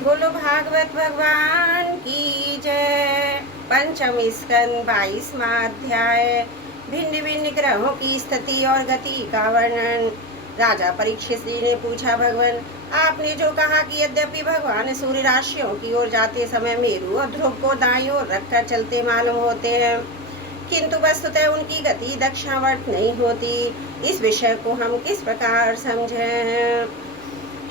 बोलो भागवत भगवान की जय। पंचम स्कंद 22वां अध्याय। भिन्न भिन्न ग्रहों की स्थिति और गति का वर्णन। राजा परीक्षित जी ने पूछा, भगवान आपने जो कहा कि यद्यपि भगवान सूर्य राशियों की ओर जाते समय मेरु और ध्रुव को दाईं ओर रखकर चलते मालूम होते हैं, किंतु वस्तुतः उनकी गति दक्षिणावर्त नहीं होती, इस विषय को हम किस प्रकार समझें?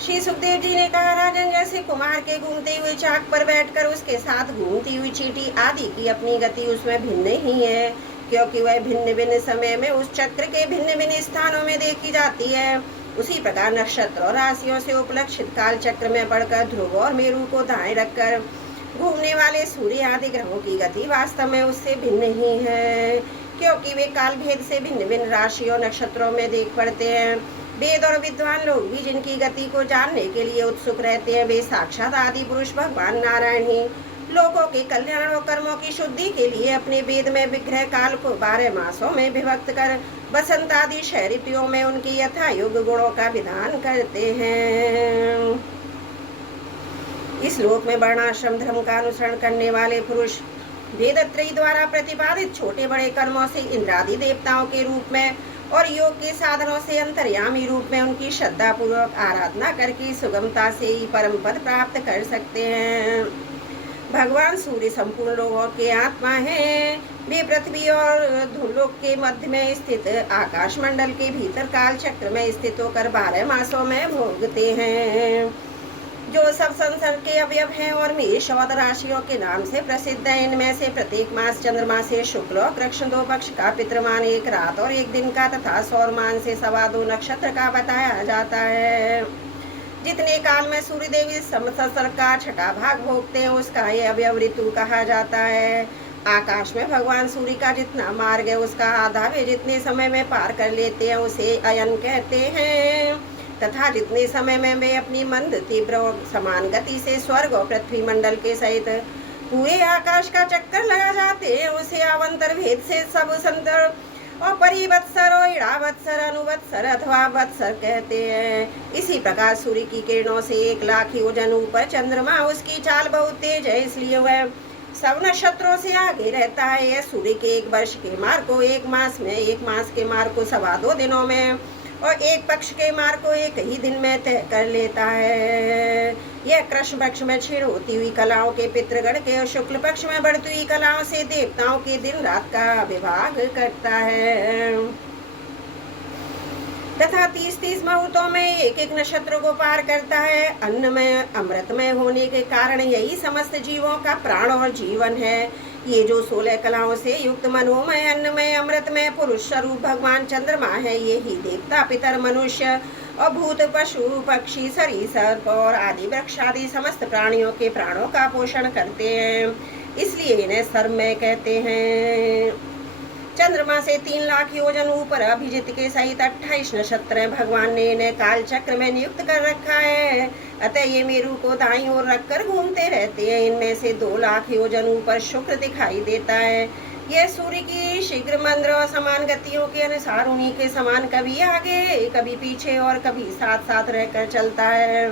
श्री सुखदेव जी ने कहा, राजन जैसे कुमार के घूमते हुए चाक पर बैठकर उसके साथ घूमती हुई चींटी आदि की अपनी गति उसमें भिन्न ही है, क्योंकि वह भिन्न भिन्न समय में उस चक्र के भिन्न भिन्न स्थानों में देखी जाती है, उसी प्रकार नक्षत्र और राशियों से उपलक्षित काल चक्र में पड़कर ध्रुव और मेरु को दाएं रखकर घूमने वाले सूर्य आदि ग्रहों की गति वास्तव में उससे भिन्न ही है, क्योंकि वे काल भेद से भिन्न भिन्न राशियों नक्षत्रों में देख पड़ते हैं। वेद और विद्वान लोग भी जिनकी गति को जानने के लिए उत्सुक रहते हैं, वे साक्षात आदि पुरुष भगवान नारायण ही लोगों के कल्याण और कर्मों की शुद्धि के लिए अपने वेद में विग्रह काल को 12 मासों में विभक्त कर बसंत आदि 6 ऋतुओं में उनकी यथा योग्य गुणों का विधान करते हैं। इस लोक में वर्णाश्रम धर्म का अनुसरण करने वाले पुरुष वेदत्रयी द्वारा प्रतिपादित छोटे बड़े कर्मों से इंद्रादि देवताओं के रूप में और योग के साधनों से अंतर्यामी रूप में उनकी श्रद्धा पूर्वक आराधना करके सुगमता से ही परम पद प्राप्त कर सकते हैं। भगवान सूर्य संपूर्ण लोगों के आत्मा हैं। वे पृथ्वी और धूलोक के मध्य में स्थित आकाश मंडल के भीतर काल चक्र में स्थित होकर 12 मासों में भोगते हैं, जो सब संसार के अवयव हैं और मेष और राशियों के नाम से प्रसिद्ध है। इनमें से प्रत्येक मास चंद्रमा से शुक्ल और कृष्ण 2 पक्ष का, पितृमान 1 रात और 1 दिन का तथा सौरमान से 2.25 नक्षत्र का बताया जाता है। जितने काल में सूर्य देव इस संवत्सर का 6ठा भाग भोगते हैं, उसका ये अवयव ऋतु कहा जाता है। आकाश में भगवान सूर्य का जितना मार्ग है, उसका आधा वे जितने समय में पार कर लेते हैं, उसे अयन कहते हैं, तथा जितने समय में वे अपनी मंद तीव्र और समान गति से स्वर्ग और पृथ्वी मंडल के सहित पूरे आकाश का चक्कर लगा जाते हैं, उसे अवंतर भेद से सब संतर और परिवत्सर और इड़ावत्सर, अनुवत्सर अथवा वत्सर कहते हैं। इसी प्रकार सूर्य की किरणों से 1 लाख योजन ऊपर चंद्रमा, उसकी चाल बहुत तेज है, इसलिए वह सब नक्षत्रों से आगे रहता है। यह सूर्य के 1 वर्ष के मार्ग को 1 मास में, 1 मास के मार्ग को 2.25 दिनों में और 1 पक्ष के मार्ग को 1 ही दिन में तय कर लेता है। यह कृष्ण पक्ष में क्षीण होती हुई कलाओं के पितृगण के और शुक्ल पक्ष में बढ़ती हुई कलाओं से देवताओं के दिन रात का विभाग करता है, तथा 30-30 मुहूर्तों में 1-1 नक्षत्र को पार करता है। अन्न में अमृतमय होने के कारण यही समस्त जीवों का प्राण और जीवन है। ये जो 16 कलाओं से युक्त मनोमय अन्नमय अमृतमय पुरुष स्वरूप भगवान चंद्रमा है, ये ही देवता पितर मनुष्य और भूत पशु पक्षी सरीसृप और आदि वृक्ष आदि समस्त प्राणियों के प्राणों का पोषण करते हैं, इसलिए इन्हें सर्वमय कहते हैं। चंद्रमा से 3 लाख योजन ऊपर अभिजित के सहित 28 नक्षत्र भगवान ने इन्हें काल चक्र में नियुक्त कर रखा है, अतः ये मेरु को दाईं ओर रखकर घूमते रहते हैं। इनमें से 2 लाख योजन ऊपर शुक्र दिखाई देता है। यह सूर्य की शीघ्र मंद्र और समान गतियों के अनुसार उन्हीं के समान कभी आगे कभी पीछे और कभी साथ साथ रहकर चलता है।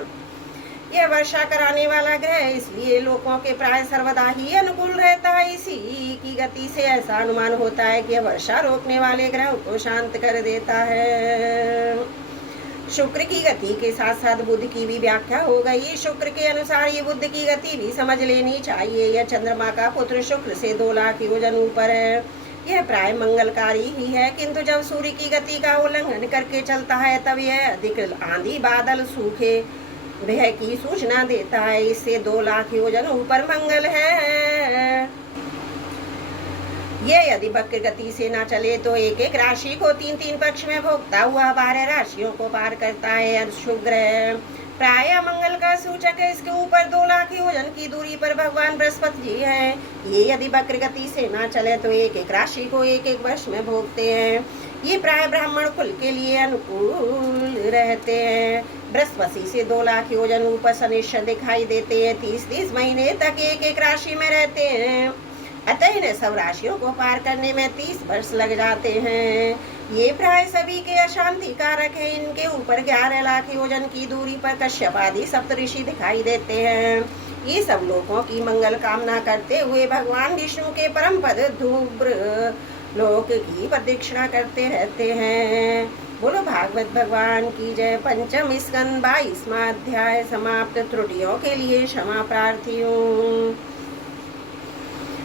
यह वर्षा कराने वाला ग्रह है, इसलिए लोगों के प्राय सर्वदा ही अनुकूल रहता है। इसी की गति से ऐसा अनुमान होता है कि यह वर्षा रोकने वाले ग्रह को शांत कर देता है। शुक्र की गति के साथ साथ बुध की भी व्याख्या हो गई। शुक्र के अनुसार ये बुध की गति भी समझ लेनी चाहिए। यह चंद्रमा का पुत्र शुक्र से 2 लाख योजन ऊपर है। यह प्राय मंगलकारी ही है, किंतु जब सूर्य की गति का उल्लंघन करके चलता है, तब यह अधिक आंधी बादल सूखे भय की सूचना देता है। इससे 2 लाख योजन ऊपर मंगल है। ये यदि वक्र गति से ना चले तो 1-1 राशि को 3-3 पक्ष में भोगता हुआ 12 राशियों को पार करता है। शुभ ग्रह प्राय मंगल का सूचक है। इसके ऊपर 2 लाख योजन की दूरी पर भगवान बृहस्पति जी हैं। ये यदि वक्र गति से ना चले तो 1-1 राशि को 1-1 वर्ष में भोगते हैं। ये प्राय ब्राह्मण कुल के लिए अनुकूल रहते हैं। बृहस्पति से 2 लाख योजन ऊपर शनिश्चर दिखाई देते हैं। 30-30 महीने तक 1-1 राशि में रहते हैं, अतः इन्हें सब राशियों को पार करने में 30 वर्ष लग जाते हैं। ये प्राय सभी के अशांति कारक है। इनके ऊपर 11 लाख योजन की दूरी पर कश्यप आदि सप्तऋषि दिखाई देते हैं। ये सब लोगों की मंगल कामना करते हुए भगवान विष्णु के परम पद ध्रुव लोक की प्रदक्षिणा करते रहते हैं। बोलो भागवत भगवान की जय। पंचम स्कंद 22वां अध्याय समाप्त। त्रुटियों के लिए क्षमा प्रार्थी हूँ।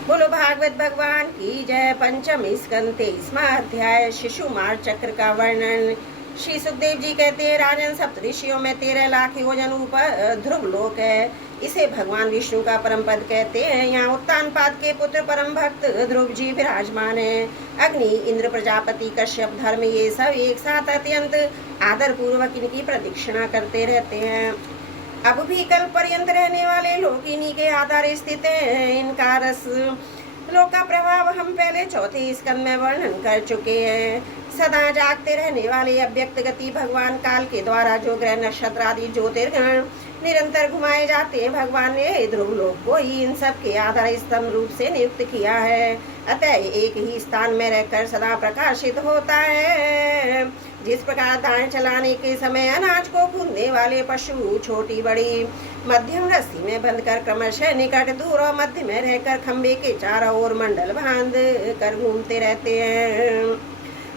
बोलो भागवत भगवान की जय। पंचम स्कंद 23वां अध्याय शिशुमार चक्र का वर्णन। श्री सुखदेव जी कहते हैं, राजन सप्तऋषियों में 13 लाख योजन ऊपर ध्रुव लोक है। इसे भगवान विष्णु का परम पद कहते हैं। यहाँ उत्तानपाद के पुत्र परम भक्त ध्रुव जी विराजमान है। अग्नि, इंद्र, प्रजापति, कश्यप, धर्म, ये सब एक साथ अत्यंत आदर पूर्वक इनकी प्रदक्षिणा करते रहते हैं। अब भी कल पर्यंत रहने वाले लोग इन्हीं के आधार स्थित हैं। इनका रस लोक का प्रभाव हम पहले चौथे स्कंद में वर्णन कर चुके हैं। सदा जागते रहने वाले अव्यक्त गति भगवान काल के द्वारा जो ग्रह, नक्षत्र आदि ज्योतिर्गण निरंतर घुमाए जाते हैं, भगवान ने ध्रुव लोक को ही इन सब के आधार स्तंभ रूप से नियुक्त किया है। अतः एक ही स्थान में रहकर सदा प्रकाशित होता है। जिस प्रकार दाएं चलाने के समय अनाज को कूदने वाले पशु छोटी बड़ी मध्यम रस्सी में बंधकर क्रमशः निकट, दूर और मध्य में रहकर खंबे के चारों ओर मंडल बांध कर घूमते रहते हैं,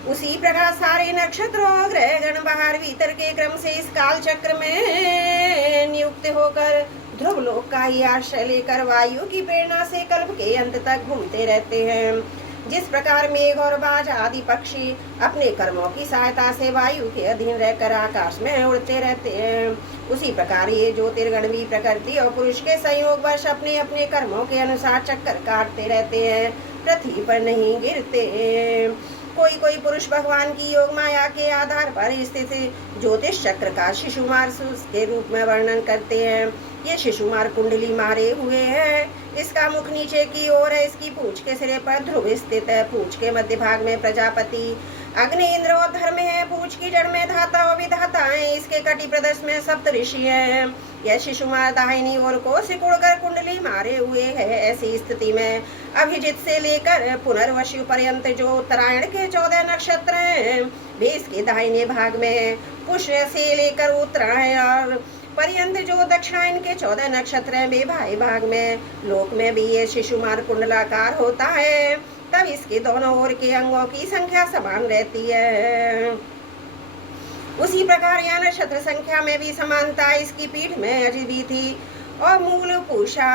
उसी प्रकार सारे नक्षत्र और ग्रह गण बाहर भीतर के क्रम से इस काल चक्र में नियुक्त होकर ध्रुव लोक का ही आश्रय लेकर वायु की प्रेरणा से कल्प के अंत तक घूमते रहते हैं। जिस प्रकार मेघ और बाज आदि पक्षी अपने कर्मों की सहायता से वायु के अधीन रहकर आकाश में उड़ते रहते हैं, उसी प्रकार ये ज्योतिर्गण भी प्रकृति और पुरुष के संयोग वश अपने अपने कर्मों के अनुसार चक्कर काटते रहते हैं, पृथ्वी पर नहीं गिरते। कोई कोई पुरुष भगवान की योग माया के आधार पर स्थित ज्योतिष चक्र का शिशुमार के रूप में वर्णन करते हैं। ये शिशुमार कुंडली मारे हुए है। इसका मुख नीचे की ओर है। इसकी पूंछ के सिरे पर ध्रुव स्थित है। पूंछ के मध्य भाग में प्रजापति, अग्नि, इंद्र और धर्म है। पूंछ की जड़ में धाता और विधाता है। इसके कटी प्रदेश में सप्तऋषि है। यह शिशुमार दाहिनी ओर को सिकुड़कर कुंडली मारे हुए है। ऐसी स्थिति में अभिजित से लेकर पुनर्वसु पर्यंत जो उत्तरायण के 14 नक्षत्र हैं, वे इसके दाहिने भाग में, पुष्य से लेकर उत्तरायण और पर्यंत जो दक्षिणायन के 14 नक्षत्र हैं, वे भाई भाग में। लोक में भी ये शिशुमार कुंडलाकार होता है, तब इसके दोनों ओर के अंगों की संख्या समान रहती है। उसी प्रकार यह नक्षत्र संख्या में भी समानता इसकी पीठ में अजी भी थी। और मूल, पूषा,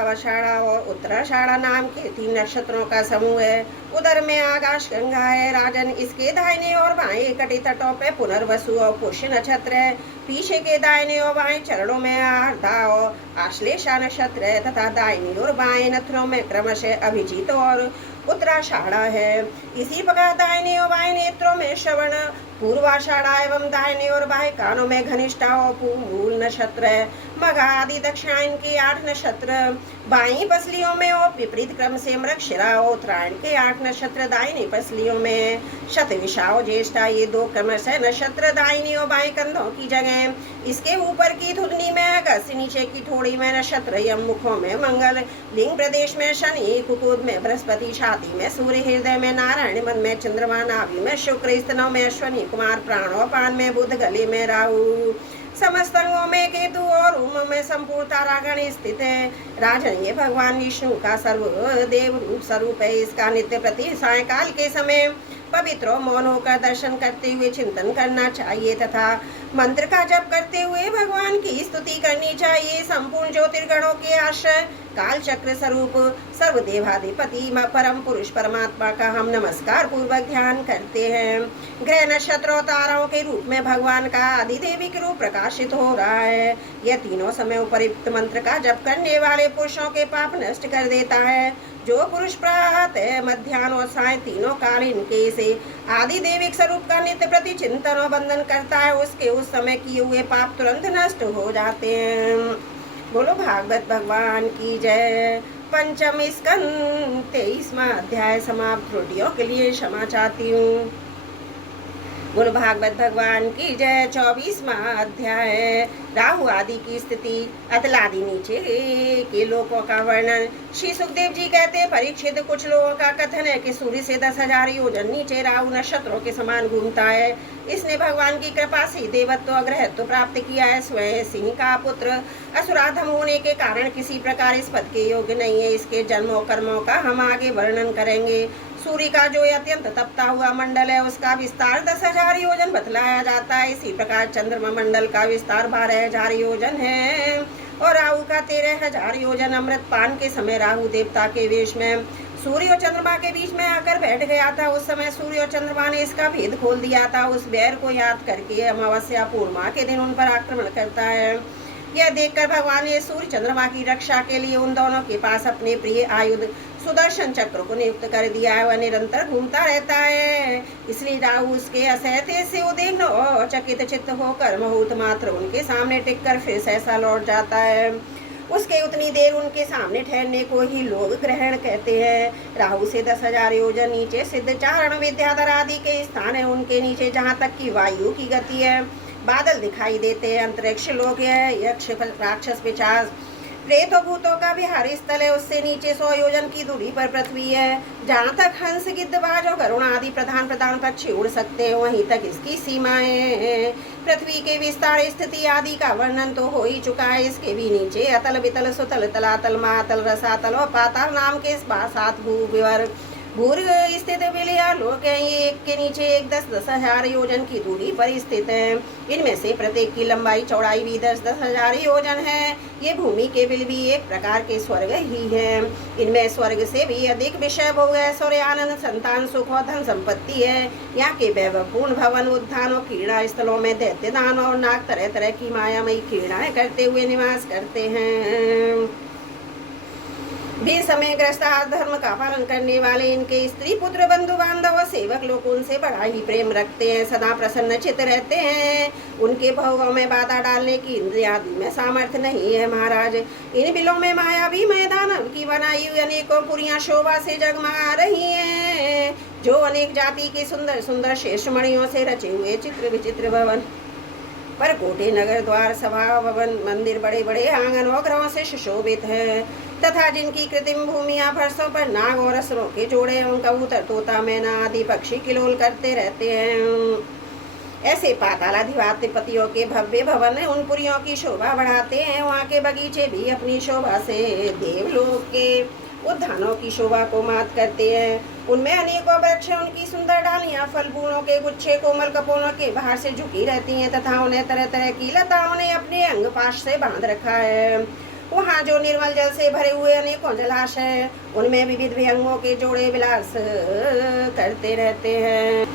आषाढ़ा और उत्तराषाढ़ा नाम के 3 नक्षत्रों का समूह है। उधर में आकाश गंगा है। राजन, इसके दाहिने और बाएं कटी तटों पे पुनर्वसु और पुष्य नक्षत्र है। पीछे के दाहिने और बाएं चरणों में आर्धा और आश्लेषा नक्षत्र है तथा दाहिनी और बाएं नथनों में क्रमशः अभिजीत और उत्तराषाढ़ा है। इसी प्रकार दाहिने और बाएं नेत्रों में श्रवण, पूर्वाषाढ़ा एवं दाहिने और बाएं कानों में घनिष्ठा और मूल नक्षत्र है। मघा आदि दक्षिणायन के 8 नक्षत्र बाई पसलियों में और विपरीत क्रम से मृगशिरा और उत्तरायण के 8 नक्षत्र दाहिनी पसलियों में। शतविषा और ज्येष्ठा, ये 2 क्रमशः नक्षत्र दाहिनी और बाएं कंधों की जगह। इसके ऊपर की धुधनी में अगस्त्य, नीचे की थोड़ी में नक्षत्र यम, मुखों में मंगल, लिंग प्रदेश में शनि, कुकुद में बृहस्पति, छाती में सूर्य, हृदय में नारायण, मन में चंद्रमा, नाभि में शुक्र, स्तनों में अश्वनी कुमार, प्राणों पान में बुध, गले में राहु, समस्त अंगों में केतु और उम में संपूर्ण तारागण स्थित है। राजन, ये भगवान विष्णु का सर्वदेव रूप स्वरूप है। इसका नित्य प्रति सायंकाल के समय पवित्र और मौन होकर दर्शन करते हुए चिंतन करना चाहिए तथा मंत्र का जप करते हुए भगवान की स्तुति करनी चाहिए। संपूर्ण ज्योतिर्गणों के आश्रय काल चक्र स्वरूप सर्वदेवाधिपति परम पुरुष परमात्मा का हम नमस्कार पूर्वक ध्यान करते हैं। ग्रह, नक्षत्र और तारों के रूप में भगवान का आदिदेविक रूप प्रकाशित हो रहा है। यह तीनों समय उपयुक्त मंत्र का जप करने वाले पुरुषों के पाप नष्ट कर देता है। जो पुरुष प्रातः, मध्याह्न और साय तीनों काल इनके से आदि देविक स्वरूप का नित्य प्रति चिंतन और बंधन करता है, उसके उस समय किए हुए पाप तुरंत नष्ट हो जाते हैं। बोलो भागवत भगवान की जय। पंचम स्कंद 23वां अध्याय समाप्त। त्रुटियों के लिए क्षमा चाहती हूँ। गुरु भागवत भगवान की जय। 24वां अध्याय। राहु आदि की स्थिति। अतलादि नीचे के लोगों का वर्णन। श्री सुखदेव जी कहते हैं, परीक्षित, कुछ लोगों का कथन है कि सूर्य से 10,000 योजन नीचे राहु नक्षत्रों के समान घूमता है। इसने भगवान की कृपा से देवत्व ग्रहत्व प्राप्त किया है। स्वयं सिंह का पुत्र असुराधम होने के कारण किसी प्रकार इस पद के योग्य नहीं है। इसके जन्मों कर्मों का हम आगे वर्णन करेंगे। सूर्य का जो अत्यंत तपता हुआ मंडल है, उसका विस्तार 10,000 योजन बतलाया जाता है। इसी प्रकार चंद्रमा मंडल का विस्तार 12,000 योजन है और राहु का 13,000 योजन। अमृत पान के समय राहु देवता के वेश में सूर्य और चंद्रमा के बीच में आकर बैठ गया था। उस समय सूर्य और चंद्रमा ने इसका भेद खोल दिया था। उस बैर को याद करके अमावस्या पूर्णिमा के दिन उन पर आक्रमण करता है। यह देखकर भगवान ने सूर्य चंद्रमा की रक्षा के लिए उन दोनों के पास अपने प्रिय आयुध सुदर्शन चक्र को नियुक्त कर दिया है। वह निरंतर घूमता रहता है, इसलिए राहु उसके असहते से उद्विग्न और चकित चित्त होकर मुहूर्त मात्र उनके सामने टिककर फिर सहसा लौट जाता है। उसके उतनी देर उनके सामने ठहरने को ही लोग ग्रहण कहते हैं। राहु से 10,000 योजन नीचे सिद्ध चारण विद्याधर आदि के स्थान है। उनके नीचे जहाँ तक की वायु की गति है, बादल दिखाई देते हैं। अंतरिक्ष लोक है, यक्ष राक्षस पिशाच प्रेत और भूतों का विहारी स्थल है। उससे नीचे 100 योजन की दूरी पर पृथ्वी है। जहाँ तक हंस गिद्धबाज और गरुण आदि प्रधान पक्षी उड़ सकते हैं, वहीं तक इसकी सीमाएं हैं। पृथ्वी के विस्तार स्थिति आदि का वर्णन तो हो ही चुका है। इसके भी नीचे अतल वितल सुतल तलातल महातल रसातल और पाताल नाम के 7 भूविवर भूर्ग स्थित विलया लोक है। ये एक के नीचे एक 10,000 योजन की दूरी पर स्थित है। इनमें से प्रत्येक की लंबाई चौड़ाई भी 10,000 योजन है। ये भूमि के बिल भी एक प्रकार के स्वर्ग ही है। इनमें स्वर्ग से भी अधिक विषय भोग है। ऐश्वर्य आनंद संतान सुख और धन संपत्ति है। यहाँ के वैभवपूर्ण भवन उद्यान और क्रीड़ा स्थलों में दैत्य दान और नाग तरह तरह की मायामयी क्रीड़ाएं करते हुए निवास करते हैं। भी समय ग्रस्त धर्म का पालन करने वाले इनके स्त्री पुत्र बंधु बांधव और सेवक लोग उनसे बड़ा ही प्रेम रखते हैं, सदा प्रसन्न चित रहते हैं। उनके भोगों में बाधा डालने की इंद्रिया आदि में सामर्थ्य नहीं है। महाराज, इन बिलों में मायावी मैदान की बनाई हुई अनेकों पुरियां शोभा से जगमगा रही हैं, जो अनेक जाति के सुंदर सुंदर शेष मणियों से रचे हुए चित्र विचित्र भवन पर कोटे नगर द्वार सभा भवन मंदिर बड़े बड़े आंगन और ग्रहों से सुशोभित है, तथा जिनकी कृत्रिम भूमियां फर्शों पर नाग और असुरों के जोड़े एवं कबूतर तोता मैना आदि पक्षी किलोल करते रहते हैं। ऐसे पातालाधिपतियों के भव्य भवन उन पुरियों की शोभा बढ़ाते हैं। वहाँ के बगीचे भी अपनी शोभा से देवलोक के उद्यानों की शोभा को मात करते हैं। उनमें अनेकों वृक्ष, उनकी सुंदर डालियां, फल फूलों के गुच्छे कोमल कपोलों के बाहर से झुकी रहती हैं, तथा उन्हें तरह तरह की लताओं ने अपने अंग पाश से बांध रखा है। वहाँ जो निर्मल जल से भरे हुए अनेकों जलाशय, उनमें विविध विहंगों के जोड़े विलास करते रहते हैं।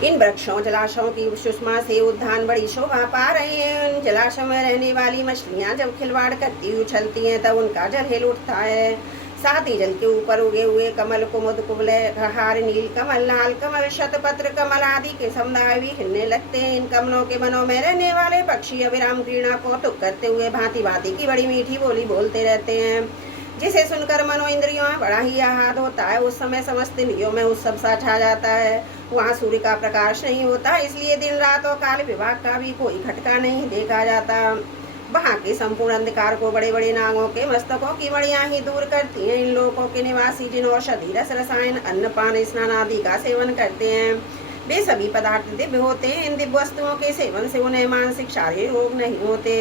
इन वृक्षों जलाशयों की सुषमा से उद्यान बड़ी शोभा पा रहे हैं। उन जलाशयों में रहने वाली मछलियां जब खिलवाड़ करती हुई उछलती हैं, तब उनका जल हिल उठता है। साथ ही जल के ऊपर उगे हुए कमल, कुमुद, कुबले, हार, नील कमल, लाल कमल, शतपत्र कमल आदि के समुदाय भी खिलने लगते हैं। इन कमलों के वनों में रहने वाले पक्षी अविराम क्रीड़ा कौतुक करते हुए भांति भांति की बड़ी मीठी बोली बोलते रहते हैं, जिसे सुनकर मनो इंद्रियों में बड़ा ही आह्लाद होता है। उस समय समस्त इंद्रियों में उत्सव सा छा जाता है। वहाँ सूर्य का प्रकाश नहीं होता, इसलिए दिन रात और काल विभाग का भी कोई खटका नहीं देखा जाता। वहाँ के संपूर्ण अंधकार को बड़े बड़े नागों के मस्तकों की मणियां ही दूर करती हैं। इन लोगों के निवासी जिन औषधि रस रसायन अन्न पान स्नान आदि का सेवन करते हैं, वे सभी पदार्थ दिव्य होते हैं। इन दिव्य वस्तुओं के सेवन से उन्हें मानसिक शारीरिक रोग नहीं होते,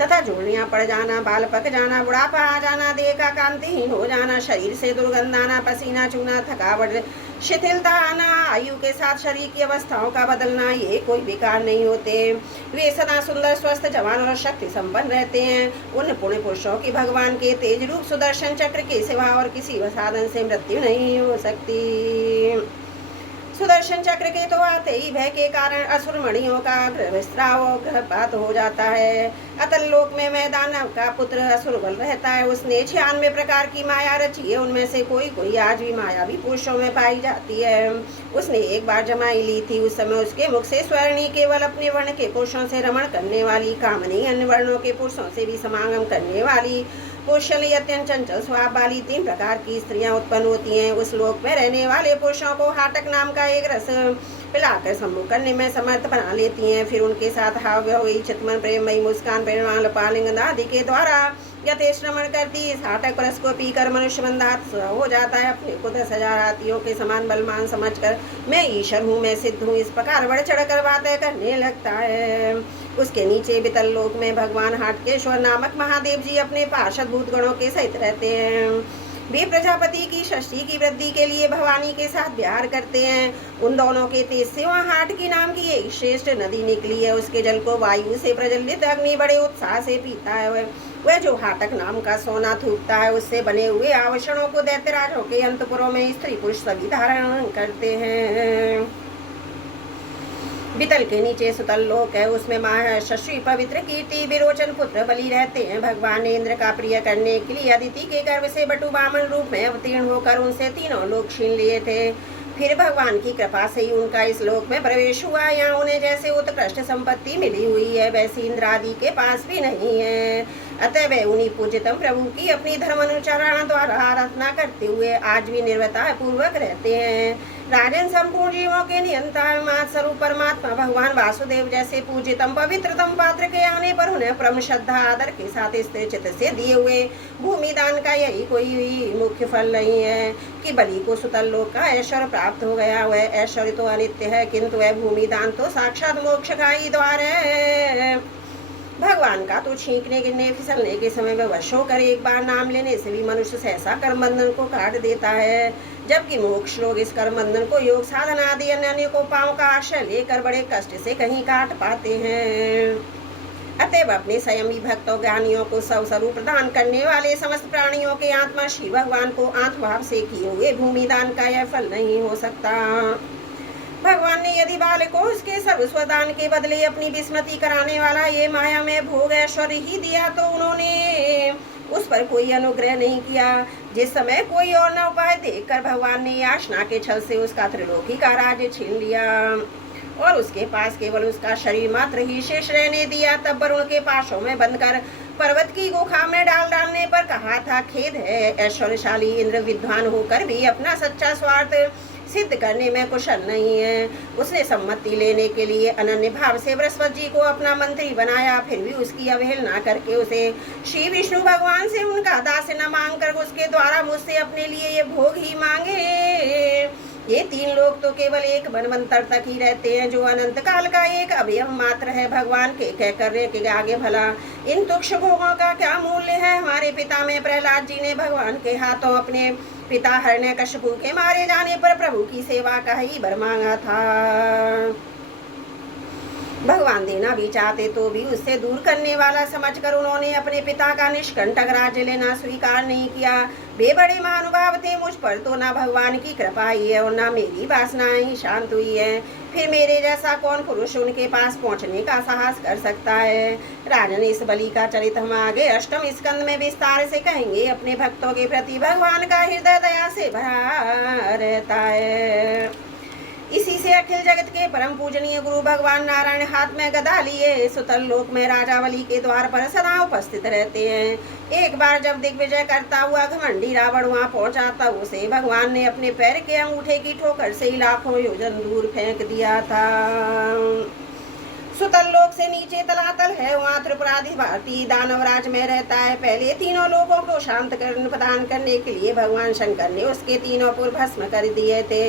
तथा जोड़ियां पड़ जाना, बाल पक जाना, बुढ़ापा आ जाना, देह का कांतिहीन हो जाना, शरीर से दुर्गंध आना, पसीना चूना, थकावट, शिथिलता आना, आयु के साथ शरीर की अवस्थाओं का बदलना, ये कोई विकार नहीं होते। वे सदा सुंदर स्वस्थ जवान और शक्ति संपन्न रहते हैं। उन पुण्य पुरुषों की भगवान के तेज रूप सुदर्शन चक्र के सिवा और किसी साधन से मृत्यु नहीं हो सकती। सुदर्शन चक्र के तो आते ही भय के कारण असुर मणियों का विस्राव और गर्भपात हो जाता है। अतल लोक में मैदान का पुत्र असुर बल रहता है। उसने 96 प्रकार की माया रची है। उनमें से कोई कोई आज भी मायावी पुरुषों में पाई जाती है। उसने एक बार जमाई ली थी। उस समय उसके मुख से स्वर्णी केवल अपने वर्ण के पुरुषों से रमण करने वाली, कामनी अन्य वर्णों के पुरुषों से भी समागम करने वाली, कौशली अत्यंत चंचल स्वभाव वाली 3 प्रकार की स्त्रियां उत्पन्न होती हैं। उस लोक में रहने वाले पुरुषों को हाटक नाम का एक रस पिलाकर सम्मुख करने में समर्थ बना लेती हैं। फिर उनके साथ हाव्य हुई चितमन प्रेममयी मुस्कान प्रेरणा पालिंग आदि के द्वारा यथेश्रमण करती इस हाटक रस को पीकर मनुष्य मंदात हो जाता है। अपने को 10,000 हाथियों के समान बलवान समझकर मैं ईश्वर हूँ, मैं सिद्ध हूँ, इस प्रकार बढ़ चढ़ कर बातें करने लगता है। उसके नीचे बितल लोक में भगवान हाटकेश्वर नामक महादेव जी अपने पार्षद भूत गणों के सहित रहते हैं। वे प्रजापति की षष्ठी की वृद्धि के लिए भवानी के साथ विहार करते हैं। उन दोनों के तेज से वहाँ हाट की नाम की एक श्रेष्ठ नदी निकली है। उसके जल को वायु से प्रज्वलित अग्नि बड़े उत्साह से पीता है। वह जो हाटक नाम का सोना थूकता है, उससे बने हुए आभूषणों को दैत्यराजों के अंतपुरों में स्त्री पुरुष सभी धारण करते हैं। बितल के नीचे सुतल लोक है, उसमें महाशश्री पवित्र कीर्ति विरोचन पुत्र बलि रहते हैं। भगवान ने इंद्र का प्रिय करने के लिए अदिति के गर्भ से बटु वामन रूप में अवतीर्ण होकर उनसे तीनों लोक छीन लिए थे। फिर भगवान की कृपा से ही उनका इस लोक में प्रवेश हुआ। यहाँ उन्हें जैसे उत्कृष्ट संपत्ति मिली हुई है, वैसी इंद्र आदि के पास भी नहीं है। अतः वे उन्हीं पूजितम प्रभु की अपनी धर्म अनुचरण द्वारा आराधना करते हुए आज भी निर्भयता पूर्वक रहते हैं। राजन संपूर्ण जीवों के नियंता मात स्वरूप परमात्मा भगवान वासुदेव जैसे पूजितम पवित्रतम पात्र के आने पर उन्हें परम श्रद्धा आदर के साथ स्थिर चित्त से दिए हुए भूमि दान का यही कोई मुख्य फल नहीं है कि बलि को सुतल लोक का ऐश्वर्य प्राप्त हो गया। वह ऐश्वर्य तो अनित्य है, किंतु वह भूमि दान तो साक्षात मोक्ष का ही द्वार है। भगवान का तो छींकने गिरने फिसलने के समय वह वश होकर एक बार नाम लेने से भी मनुष्य सहसा कर्म बंधन को काट देता है, जबकि मोक्ष लोग इस कर्म बंधन को योग साधना आदि अन्य उपायों का आश्रय लेकर बड़े कष्ट से कहीं काट पाते हैं। अतएव अपने संयमी भक्तों ज्ञानियों को स्वरूप प्रदान करने वाले समस्त प्राणियों के आत्मा श्री भगवान को आत्मभाव से किए हुए भूमि दान का यह फल नहीं हो सकता। भगवान ने यदि बालक को उसके सर्वस्व दान के बदले अपनी विस्मृति कराने वाला ये माया में भोग ऐश्वर्य ही दिया तो उन्होंने उस पर कोई अनुग्रह नहीं किया। जिस समय कोई और न उपाय देखकर भगवान ने याचना के छल से उसका त्रिलोकी का राज्य छीन लिया और उसके पास केवल उसका शरीर मात्र ही शेष रहने दिया, तब वरुण के पाशों में बंधकर पर्वत की गुफा में डालने पर कहा था, खेद है ऐश्वर्यशाली इंद्र विद्वान होकर भी अपना सच्चा स्वार्थ सिद्ध करने में कुशल नहीं है। उसने सम्मति लेने के लिए अनन्य भाव से बृहस्पति जी को अपना मंत्री बनाया, फिर भी उसकी अवहेलना करके उसे श्री विष्णु भगवान से उनका दास न मांग कर उसके द्वारा मुझसे अपने लिए ये भोग ही मांगे। ये तीन लोग तो केवल एक मनवंतर तक ही रहते हैं, जो अनंत काल का एक अवयव मात्र है। भगवान के कह करने के आगे भला इन तुक्ष भोगों का क्या मूल्य है। हमारे पिता में प्रहलाद जी ने भगवान के हाथों अपने पिता हिरण्यकशिपु के मारे जाने पर प्रभु की सेवा का ही वर मांगा था। भगवान देना भी चाहते तो भी उससे दूर करने वाला समझकर उन्होंने अपने पिता का निष्कंटक राज्य लेना स्वीकार नहीं किया। वे बड़े महानुभाव थे, मुझ पर तो ना भगवान की कृपा ही है और ना मेरी वासनाएं ही शांत हुई है। फिर मेरे जैसा कौन पुरुष उनके पास पहुंचने का साहस कर सकता है। राजन, इस बलि का चरित्र हम आगे अष्टम स्कंद में विस्तार से कहेंगे। अपने भक्तों के प्रति भगवान का हृदय दया से भरा रहता है। इसी से अखिल जगत के परम पूजनीय गुरु भगवान नारायण हाथ में गदा लिए सुतल लोक में राजा बलि के द्वार पर सदा उपस्थित रहते हैं। एक बार जब दिग्विजय करता हुआ घमंडी रावण वहां पहुंचा तब उसे भगवान ने अपने पैर के अंगूठे की ठोकर से ही लाखों योजन दूर फेंक दिया था। सुतल लोक से नीचे तलातल है, वहाँ त्रिपुरादि भारती दानवराज में रहता है। पहले तीनों लोगों को शांत प्रदान करने के लिए भगवान शंकर ने उसके तीनों पुर भस्म कर दिए थे।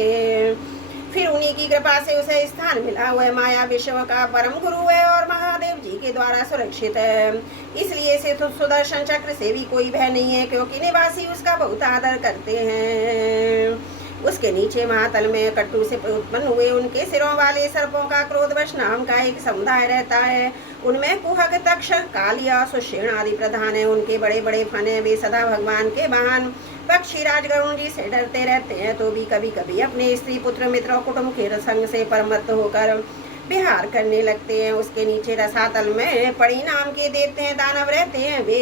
फिर उन्हीं की कृपा से उसे स्थान मिला। हुआ माया विश्व का परम गुरु है और महादेव जी के द्वारा सुरक्षित है, इसलिए इसे तो सुदर्शन चक्र से भी कोई भय नहीं है, क्योंकि निवासी उसका बहुत आदर करते हैं। उसके नीचे महातल में कट्टू से उत्पन्न हुए उनके सिरों वाले सर्पों का क्रोधवश नाम का एक समुदाय रहता है। उनमें कुहक, तक्षक, कालिया, सुषेण आदि प्रधान है। उनके बड़े बड़े फन है। वे सदा भगवान के वाहन पक्षी राजगरुण जी से डरते रहते हैं, तो भी कभी कभी अपने स्त्री पुत्र मित्रों कुटुंब के संग से परमत्त होकर विहार करने लगते हैं। उसके नीचे रसातल में पड़ी नाम के देवते हैं दानव रहते हैं। वे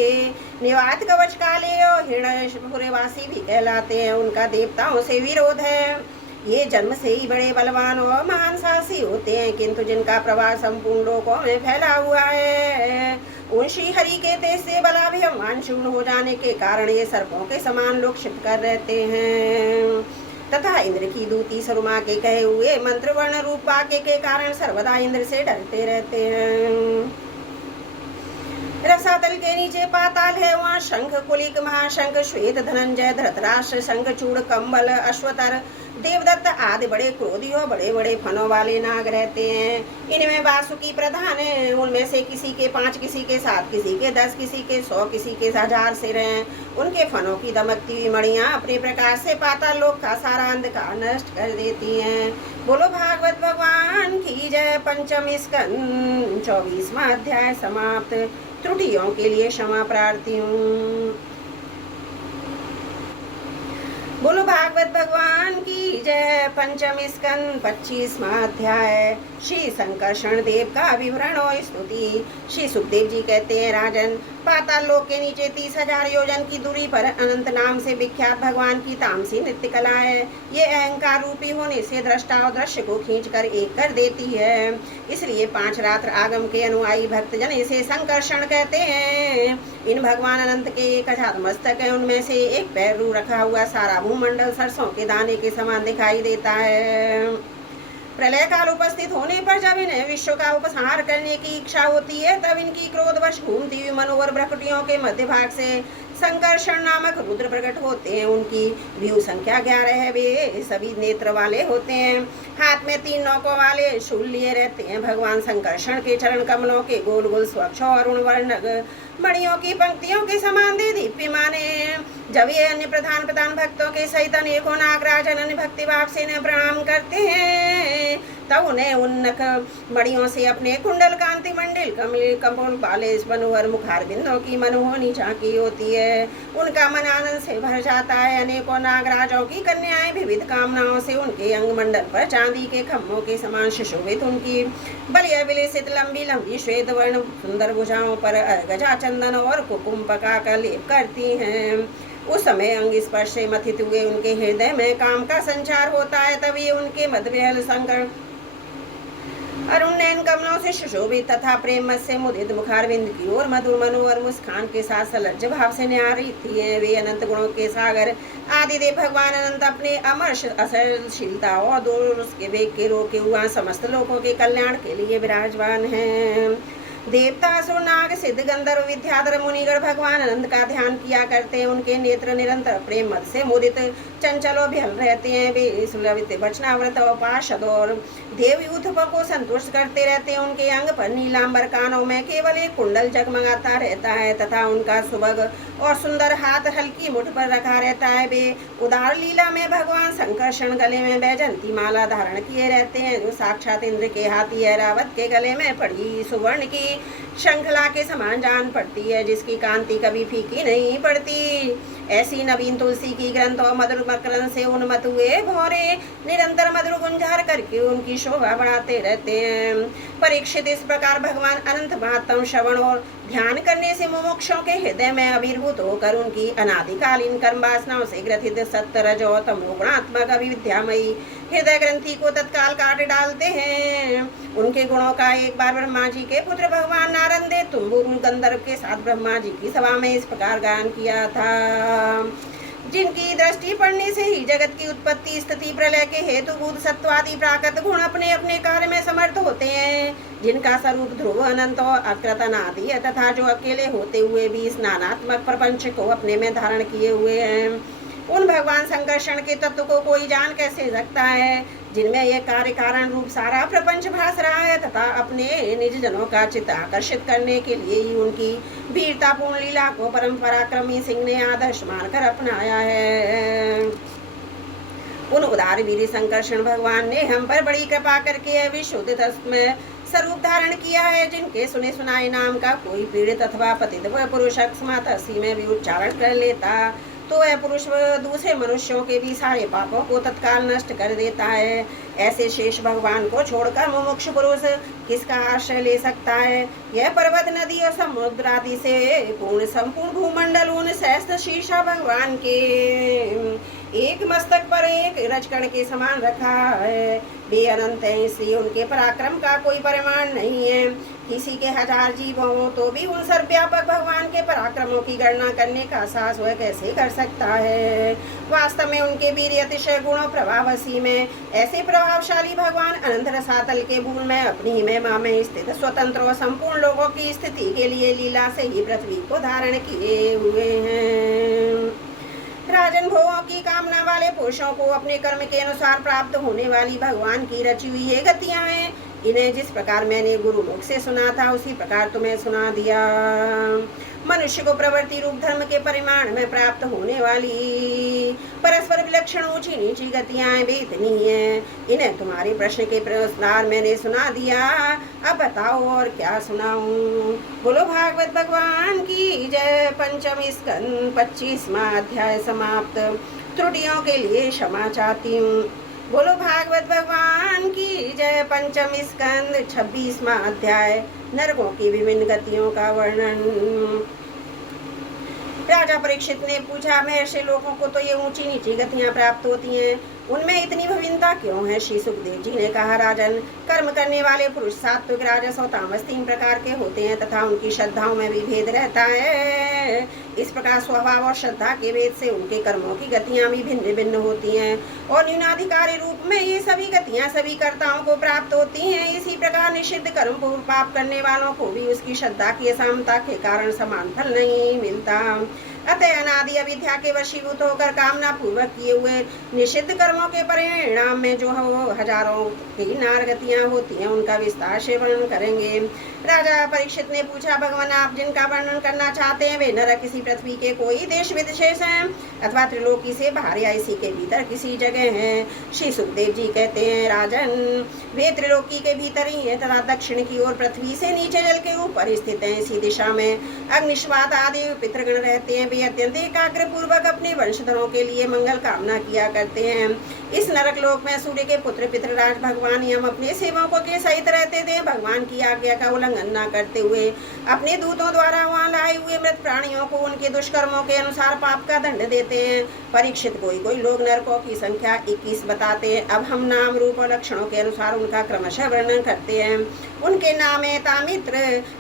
निवात, कवच, काले और हिरण्यपुरवासी भी कहलाते हैं। उनका देवताओं से विरोध है। ये जन्म से ही बड़े बलवान और महान साहसी होते हैं, किंतु जिनका प्रभाव संपूर्ण लोकों में फैला हुआ है। उन श्री हरि के तेज से बलाभिमान शून्य हो जाने के कारण ये सर्पों के समान लोग छिप कर रहते हैं। तथा इंद्र की दूती सरुमा के कहे हुए मंत्र वर्ण रूप वाक्य के कारण सर्वदा इंद्र से डरते रहते हैं। रसातल के नीचे पाताल है, वहाँ शंख कुलिक महाशंख श्वेत धनंजय धृतराष्ट्र शंख चूड़ कंबल अश्वतर देवदत्त आदि बड़े क्रोधी और बड़े बड़े फनों वाले नाग रहते हैं। इनमें वासुकी प्रधान है, उनमें से किसी के 5, किसी के 7, किसी के 10, किसी के 100, किसी के 1000 सिर हैं। उनके फनों की दमकती हुई मणियां अपने प्रकाश से पाताल लोक का सारा अंधकार नष्ट कर देती हैं। बोलो भागवत भगवान की जय। पंचम स्कंद 24वां अध्याय समाप्त। त्रुटियों के लिए क्षमा प्रार्थी हूँ। बोलो भागवत भगवान की जय। पंचम स्कंद 25वां अध्याय। श्री संकर्षण देव का विवरण और स्तुति। श्री सुखदेव जी कहते हैं, राजन, पाताल लोक के नीचे 30,000 योजन की दूरी पर अनंत नाम से विख्यात भगवान की तामसी नृत्य कला है। ये अहंकार रूपी होने से दृष्टा और दृश्य को खींचकर एक कर देती है। इसलिए 5 रात्र आगम के अनुयायी भक्तजन इसे संकर्षण कहते हैं। इन भगवान अनंत के 1000 मस्तक है, उनमें से एक पैर रू रखा हुआ सारा भूमंडल सरसों के दाने के समान दिखाई देता है। प्रलय काल उपस्थित होने पर जब इन्हें विश्व का उपसंहार करने की इच्छा होती है, तब इनकी क्रोधवश घूमती हुई मनोवर भ्रकुटियों के मध्य भाग से संकर्षण नामक रुद्र प्रकट होते हैं। उनकी व्यू संख्या 11 है। वे सभी नेत्र वाले होते हैं, हाथ में 3 नौकों वाले शूल लिए रहते हैं। भगवान संकर्षण के चरण कमलों के गोल गोल स्वच्छ और अरुण वर्ण मणियों की पंक्तियों के समान दे दीप्यमान है। जब ये अन्य प्रधान भक्तों के सहित अनेकों नागराज अनन्य भक्ति भाव से इन्हें प्रणाम करते हैं, तब उन्हें उन नख मणियों से अपने कुंडल कांति मंडिल कमल वाले मनोहर मुखार बिंदों की मनोहनी झांकी होती है। उनका मन आनंद से भर जाता है। अनेकों नागराजों की कन्याएं विविध कामनाओं से उनके अंग मंडल पर चांदी के खम्भों के समान सुशोभित उनकी बलिया विलेसित लंबी लंबी श्वेत वर्ण सुंदर भुजाओं पर अर्गजा चंदन और कुकुम्पका का लेप करती हैं। उस समय अंग स्पर्श से मथित हुए उनके हृदय में काम का संचार होता है। तभी उनके मधुविहल शंकर अरुण नयन कमलों से सुशोभित तथा प्रेम से मुदित मुखारविंद की ओर मधुर मनोहर मुस्कान के साथ सलज्ज भाव से न्यारीती हैं। वे अनंत गुणों के सागर आदिदेव भगवान अनंत अपने अमर असरशीलता और दूर उसके वेग के रोके हुआ समस्त लोगों के कल्याण के लिए विराजमान हैं। देवता असुर नाग सिद्ध गंधर्व विद्याधर मुनिगण भगवान आनंद का ध्यान किया करते हैं। उनके नेत्र निरंतर प्रेम मद से मुदित चंचल और विहल रहते हैं। वे सुलभित वचनाव्रत और पार्षद और देवयूथ को संतुष्ट करते रहते हैं। उनके अंग पर नीलांबर कानों में केवल एक कुंडल जगमगाता रहता है तथा उनका सुबग और सुंदर हाथ हल्की मुठ पर रखा रहता है। वे उदार लीला में भगवान संकर्षण गले में वैजंती माला धारण किए रहते हैं, जो साक्षात इंद्र के हाथी ऐरावत के गले में पड़ी सुवर्ण की श्रृंखला के समान जान पड़ती है, जिसकी कांति कभी फीकी नहीं पड़ती। ऐसी नवीन तुलसी की ग्रंथ और मधुर मकरंद से उन्मत्त हुए भौरे निरंतर मधुर गुंजार करके उनकी शोभा बढ़ाते रहते हैं। परीक्षित इस प्रकार भगवान अनंत महात्म श्रवण और ध्यान करने से मुमुक्षों के हृदय में अभिभूत होकर उनकी अनादिकालीन कर्म वासनाओं से ग्रथित सत्य रज और तमोगुणात्मक अभिविद्यामयी हृदय ग्रंथि को तत्काल काट डालते हैं। उनके गुणों का एक बार ब्रह्मा जी के पुत्र भगवान नारद ने तुम्बुरु गंधर्व के साथ ब्रह्मा जी की सभा में इस प्रकार गान किया था। जिनकी दृष्टि पड़ने से ही जगत की उत्पत्ति स्थिति प्रलय के हेतु भूत सत्वादि प्राकृत गुण अपने अपने कार्य में समर्थ होते हैं, जिनका स्वरूप ध्रुव अनंत और अकृत अनादि है तथा जो अकेले होते हुए भी स्नानात्मक प्रपंच को अपने में धारण किए हुए हैं। उन भगवान संकर्षण के तत्व को कोई जान कैसे सकता है, जिनमें यह कार्य कारण रूप सारा प्रपंच भास रहा है तथा अपने निज जनों का चित्त आकर्षित करने के लिए ही उनकी वीरतापूर्ण लीला को परम पराक्रमी सिंह ने आदर्श मानकर अपनाया है। उन उदार वीर संकर्षण भगवान ने हम पर बड़ी कृपा करके विशुद्ध में स्वरूप धारण किया है, जिनके सुने सुनाए नाम का कोई पीड़ित अथवा पतित पुरुष अकस्मात हंसी में भी उच्चारण कर लेता तो वह पुरुष दूसरे मनुष्यों के भी सारे पापों को तत्काल नष्ट कर देता है। ऐसे शेष भगवान को छोड़कर मुमुक्ष पुरुष किसका आश्रय ले सकता है। यह पर्वत नदी और समुद्र आदि से पूर्ण संपूर्ण भूमंडल उन सहस्त्र शीर्षा भगवान के एक मस्तक पर एक रजकण के समान रखा है। वे अनंत हैं, इसलिए उनके पराक्रम का कोई परिमाण नहीं है। किसी के 1000 जीव हों तो भी उन सर्वव्यापक भगवान के पराक्रमों की गणना करने का साहस वह कैसे कर सकता है। वास्तव में उनके वीर अतिशय गुण और प्रभाव असीम है। ऐसे प्रभावशाली भगवान अनंत रसातल के भूल में अपनी महिमा में स्थित स्वतंत्र और संपूर्ण लोगों की स्थिति के लिए लीला से ही पृथ्वी को धारण किए हुए हैं। राजन, भोगों की कामना वाले पुरुषों को अपने कर्म के अनुसार प्राप्त होने वाली भगवान की रची हुई ये गतियां हैं। इन्हें जिस प्रकार मैंने गुरु मुख से सुना था उसी प्रकार तुम्हें सुना दिया। मनुष्य को प्रवृत्ति रूप धर्म के परिमाण में प्राप्त होने वाली परस्पर विलक्षण ऊंची नीची गतियां भी इतनी हैं। इन्हें तुम्हारे प्रश्न के अनुसार मैंने सुना दिया। अब बताओ और क्या सुनाऊं। बोलो भागवत भगवान की जय। पंचम स्कंद 25वां अध्याय समाप्त। त्रुटियों के लिए क्षमा चाहती हूँ। बोलो भागवत भगवान की जय। पंचम स्कंद 26वां अध्याय नरकों की विभिन्न गतियों का वर्णन। राजा परीक्षित ने पूछा, महर्षि लोगों को तो ये ऊंची नीची गतियां प्राप्त होती हैं, उनमें इतनी विभिन्नता क्यों है। श्री सुखदेव जी ने कहा, राजन, कर्म करने वाले पुरुष सात्विक, राजस और तामस 3 प्रकार के होते हैं तथा उनकी श्रद्धाओं में भी भेद रहता है। इस प्रकार स्वभाव और श्रद्धा के भेद से उनके कर्मों की गतियां भी भिन्न भिन्न होती हैं और न्यूनाधिकारी रूप में ये सभी गतियां सभी कर्ताओं को प्राप्त होती हैं। इसी प्रकार निषिद्ध कर्म पूर्व पाप करने वालों को भी उसकी श्रद्धा की असामता के कारण समान फल नहीं मिलता। अतः अनादि अविद्या के वशीभूत होकर कामना पूर्वक किए हुए निषिद्ध कर्मों के परिणाम में जो हजारों की नारगतियां होती हैं उनका विस्तार से वर्णन करेंगे। राजा परीक्षित ने पूछा, भगवान, आप जिनका वर्णन करना चाहते हैं वे नरक किसी पृथ्वी के कोई देश विशेष हैं अथवा त्रिलोकी से बाहर या इसी के भीतर किसी जगह हैं। श्री सुखदेव जी कहते हैं, राजन, वे त्रिलोकी के भीतर ही है तथा दक्षिण की ओर पृथ्वी से नीचे जल के ऊपर स्थित है। इसी दिशा में अग्निश्वात आदि पितृगण रहते हैं। वे अत्यंत एकाग्र पूर्वक अपने वंशधरों के लिए मंगल कामना किया करते हैं। इस नरक लोक में सूर्य के पुत्र पितृराज भगवान यम अपने सेवकों के सहित रहते थे। भगवान की आज्ञा का उल्लंघन न करते हुए अपने दूतों द्वारा वहां लाए हुए मृत प्राणियों को उनके दुष्कर्मों के अनुसार पाप का दंड देते हैं। परीक्षित, कोई लोग नरकों की संख्या 21 बताते हैं। अब हम नाम, रूप और लक्षणों के अनुसार उनका क्रमशः वर्णन करते हैं। उनके नाम है तामित्र,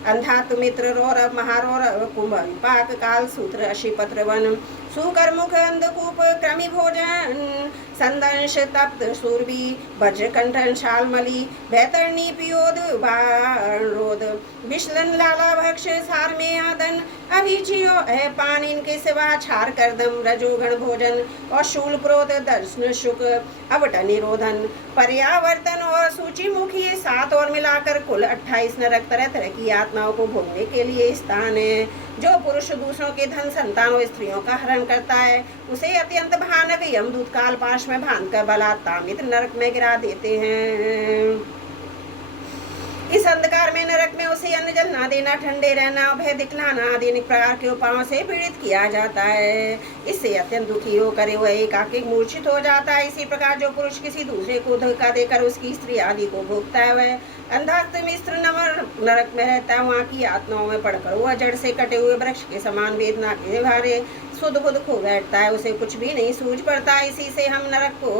अंधातुमित्र, रौरव, महारौरव, कुंभ, विपाक, काल सूत्र, अशिपत्र, वन, सुकर्मुख, अंधकूप, क्रमि भोजन, संदंश, तप्त, सूर्वी, वज्रकंठन, शालमली, बैतरणी, पियोद, बारोद, विश्लन, लाला, भक्ष, सार में आदन, अभिचियो है पान, इनके सिवा छार, करदम, रजोगण भोजन और शूल, प्रोत, दर्शन, शुक, अवट, निरोधन, पर्यावर्तन और सूची मुखी, 7 और मिलाकर कुल 28 नरक तरह तरह की आत्माओं को भोगने के लिए स्थान है। जो पुरुष दूसरों के धन, संतान और स्त्रियों का हरण करता है उसे अत्यंत भयानक यमदूत काल पाश में बांधकर बलात्कार नरक में गिरा देते हैं। इस अंधकार में नरक में उसे अन्न जल ना देना, ठंडे रहना, भय दिखलाना आदि अनेक प्रकार के उपायों से पीड़ित किया जाता है। इससे अत्यंत दुखी होकर वह एकाएक मूर्छित हो जाता है। इसी प्रकार जो पुरुष किसी दूसरे को धोखा देकर उसकी स्त्री आदि को भोगता है वह अंधात्मिस्त्र नरक में रहता है। वहाँ की आत्माओं में पड़कर वह जड़ से कटे हुए वृक्ष के समान वेदना के भारे सुध बुध खो बैठता है। उसे कुछ भी नहीं सूझ पड़ता। इसी से हम नरक को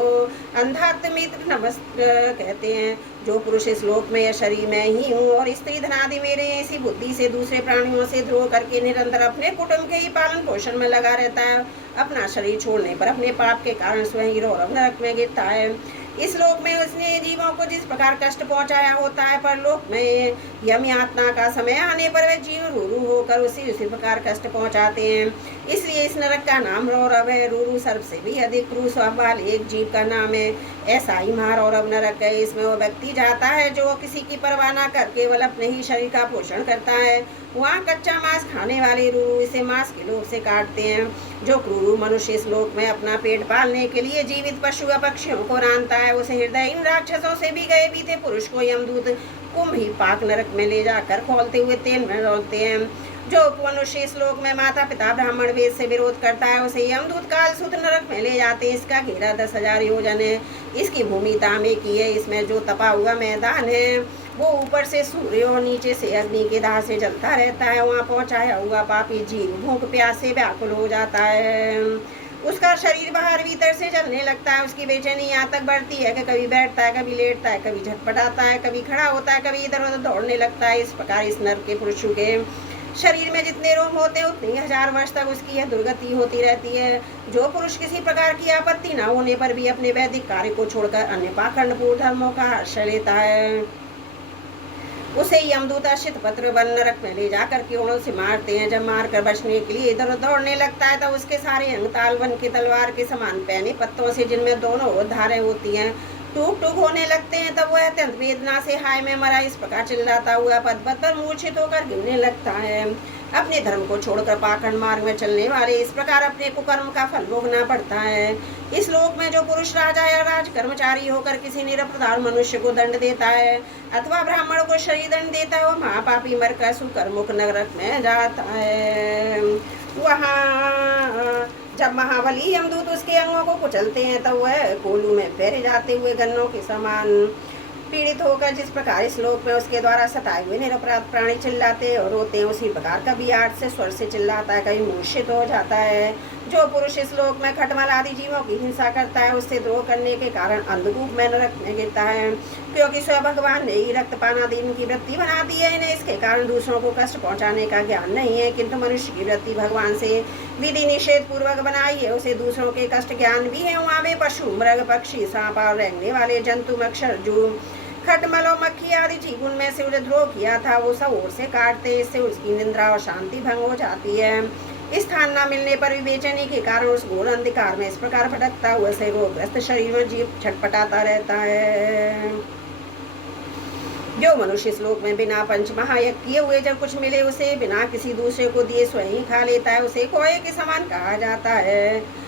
अंधात्मित्र नमस्कार कहते हैं। जो पुरुष इस लोक में या शरीर में ही हूँ और स्त्री धनादि मेरे हैं, इसी बुद्धि से दूसरे प्राणियों से द्रोह करके निरंतर अपने कुटुंब के ही पालन पोषण में लगा रहता है, अपना शरीर छोड़ने पर अपने पाप के कारण स्वयं ही रौरव नरक में गिरता है। इस लोक में उसने जीवों को जिस प्रकार कष्ट पहुंचाया होता है, पर लोक में यम यातना का समय आने पर वे जीव रूरू होकर उसी प्रकार कष्ट पहुंचाते हैं। इसलिए इस नरक का नाम रौरव है। रूरू सर्प से भी अधिक क्रूर स्वभाव वाले एक जीव का नाम है। ऐसा ही महारौरव नरक है। इसमें वो व्यक्ति जाता है जो किसी की परवाह न कर केवल अपने ही शरीर का पोषण करता है। वहाँ कच्चा मांस खाने वाले रूरू इसे मांस के लोभ से काटते हैं। जो क्रूरू मनुष्य इस लोक में अपना पेट पालने के लिए जीवित पशु व पक्षियों को रांधता है, उसे हृदय इन राक्षसों से भी गए बीते पुरुष को यमदूत कुंभ ही पाक नरक में ले जाकर खोलते हुए तेल में डालते हैं। जो मनुष्य इस लोक में माता पिता ब्राह्मण वेद से विरोध करता है उसे यमदूत काल सूत्र नरक में ले जाते हैं। इसका घेरा 10,000 योजन है। इसकी भूमि तांबे की है। इसमें जो तपा हुआ मैदान है वो ऊपर से सूर्य और नीचे से अग्नि के दाह से जलता रहता है। वहाँ पहुँचाया हुआ पापी जीव भूख प्यास से व्याकुल हो जाता है। उसका शरीर बाहर भीतर से जलने लगता है, उसकी बेचैनी यहाँ तक बढ़ती है कि कभी बैठता है, कभी लेटता है, कभी झटपटाता है, कभी खड़ा होता है, कभी इधर उधर दौड़ने लगता है। इस प्रकार इस नर के पुरुष के शरीर में जितने रोम होते हैं उतनी 1000 वर्ष तक उसकी यह दुर्गति होती रहती है। जो पुरुष किसी प्रकार की आपत्ति न होने पर भी अपने वैदिक कार्य को छोड़कर अन्य पाखंडपूर्ण धर्मों का आश्रय लेता है, उसे यमदूत अश्रित पत्र वन नरक में ले जाकर कीड़ों से मारते हैं। जब मारकर बचने के लिए इधर उधर दौड़ने लगता है तब उसके सारे अंग तालवन की तलवार के समान पहने पत्तों से, जिनमें दोनों धारें होती हैं, टूक टूक होने लगते हैं। तब वह अत्यंत वेदना से हाय में मरा इस प्रकार चिल्लाता हुआ पद पद पर मूर्छित होकर गिरने लगता है। अपने धर्म को छोड़कर पाखंड मार्ग में चलने वाले इस प्रकार अपने कुकर्म का फल भोगना पड़ता है। इस लोक में जो पुरुष राजा या राज कर्मचारी होकर किसी निरपराध मनुष्य को दंड देता है अथवा ब्राह्मण को शरीर दंड देता है, वह महापापी मरकर सुकर्मुख नरक में जाता है। वहाँ जब महाबली यमदूत उसके अंगों को कुचलते हैं तब वह कोलू में फेरे जाते हुए गन्नों के समान पीड़ित होकर जिस प्रकार इस लोक में उसके द्वारा सताए हुए निरपराध प्राणी चिल्लाते और रोते हैं, उसी प्रकार कभी आठ से स्वर से चिल्लाता है, कभी मूर्छित हो जाता है। जो पुरुष इस लोक में खटमल आदि जीवों की हिंसा करता है उससे द्रोह करने के कारण अंधकूप में नरक में गिरता है, क्योंकि स्वयं भगवान ने ही रक्तपान आदि इनकी वृत्ति बना दी है। इन्हें इसके कारण दूसरों को कष्ट पहुंचाने का ज्ञान नहीं है, किंतु मनुष्य की वृत्ति भगवान से विधि निषेध पूर्वक बनाई है, उसे दूसरों के कष्ट ज्ञान भी है। वहाँ में पशु मृग पक्षी सांप और रेंगने वाले जंतु मच्छर जो खटमल और मक्खी आदि जीव उनमें से उसे द्रोह किया था वो सब ओर से काटते, इससे उसकी निंद्रा और शांति भंग हो जाती है। स्थान न मिलने पर भी बेचैनी के कारण उस घोर अंधकार में इस प्रकार भटकता हुआ से रोगग्रस्त शरीर में जीव छटपटाता रहता है। जो मनुष्य श्लोक में बिना पंच महायज्ञ किए हुए जब कुछ मिले उसे बिना किसी दूसरे को दिए स्वयं ही खा लेता है, उसे कोये के समान कहा जाता है।